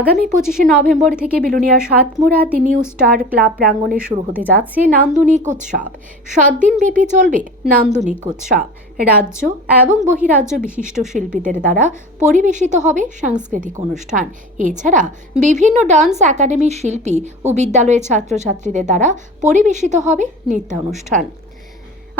আগামী 25শে নভেম্বর থেকে Belonia Satmura the new star club প্রাঙ্গণে শুরু হতে যাচ্ছে নান্দনিক উৎসব। 7 দিন ব্যাপী চলবে নান্দনিক উৎসব। রাজ্য এবং বহিরাজ্য বিশিষ্ট শিল্পীদের দ্বারা পরিবেশিত হবে সাংস্কৃতিক অনুষ্ঠান। এছাড়া বিভিন্ন ডান্স একাডেমির শিল্পী ও বিদ্যালয়ের ছাত্রছাত্রীদের দ্বারা পরিবেশিত হবে নৃত্যানুষ্ঠান।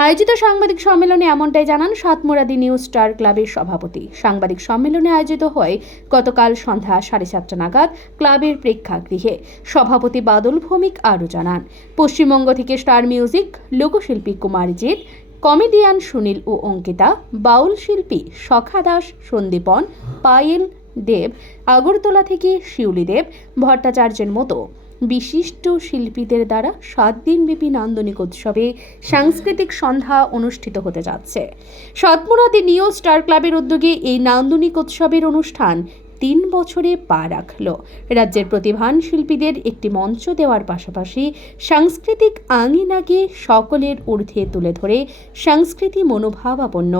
আয়োজিত সাংবাদিক সম্মেলনে এমনটাই জানান সাতমুড়া দি নিউ স্টার ক্লাবের সভাপতি। সাংবাদিক সম্মেলনে আয়োজিত হয় গতকাল সন্ধ্যা 7:30 নাগাদ ক্লাবের প্রেক্ষাগৃহে। সভাপতি বাদল ভৌমিক আরও জানান, পশ্চিমবঙ্গ থেকে স্টার মিউজিক, লোকশিল্পী কুমারজিৎ, কমেডিয়ান সুনীল ও অঙ্কিতা, বাউল শিল্পী সখা দাস, সন্দীপন, পায়েল দেব, আগরতলা থেকে শিউলি দেব ভট্টাচার্যের মতো বিশিষ্ট শিল্পীদের দ্বারা 7 দিনব্যাপী নান্দনিক উৎসবে সাংস্কৃতিক সন্ধ্যা অনুষ্ঠিত হতে যাচ্ছে। সাতমুড়া দি নিউ স্টার ক্লাবের উদ্যোগে এই নান্দনিক উৎসবের অনুষ্ঠান 3 বছরে পা রাখল। রাজ্যের প্রতিভান শিল্পীদের একটি মঞ্চ দেওয়ার পাশাপাশি সাংস্কৃতিক আঙিনাকে সকলের ঊর্ধ্বে তুলে ধরে সংস্কৃতি মনোভাবাপন্ন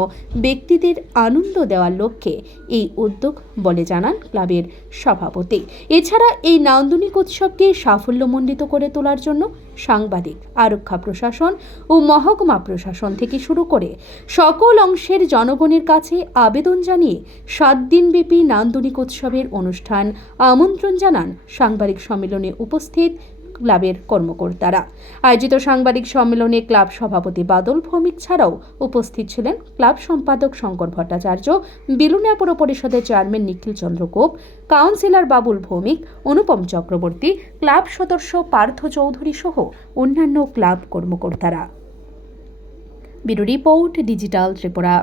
ব্যক্তিদের আনন্দ দেওয়ার লক্ষ্যে এই উদ্যোগ বলে জানান ক্লাবের সভাপতি। এছাড়া এই নান্দনিক উৎসবকে সাফল্যমণ্ডিত করে তোলার জন্য সাংবাদিক, আরক্ষা প্রশাসন ও মহকুমা প্রশাসন থেকে শুরু করে সকল অংশের জনগণের কাছে আবেদন জানিয়ে 7 দিনব্যাপী নান্দনিক উৎসবের অনুষ্ঠান আমন্ত্রণ জানান সাংবাদিক সম্মেলনে উপস্থিত ক্লাবের কর্মকর্তারা। আয়োজিত সাংবাদিক সম্মেলনে ক্লাব সভাপতি বাদল ভৌমিক ছাড়াও উপস্থিত ছিলেন ক্লাব সম্পাদক শঙ্কর ভট্টাচার্য, বিলোনিয়া পৌর পরিষদের চেয়ারম্যান নিখিল চন্দ্র গোপ, কাউন্সিলর বাবুল ভৌমিক, অনুপম চক্রবর্তী, ক্লাব সদস্য পার্থ চৌধুরী সহ অন্যান্য ক্লাব কর্মকর্তারা। Bureau report, digital Tripura.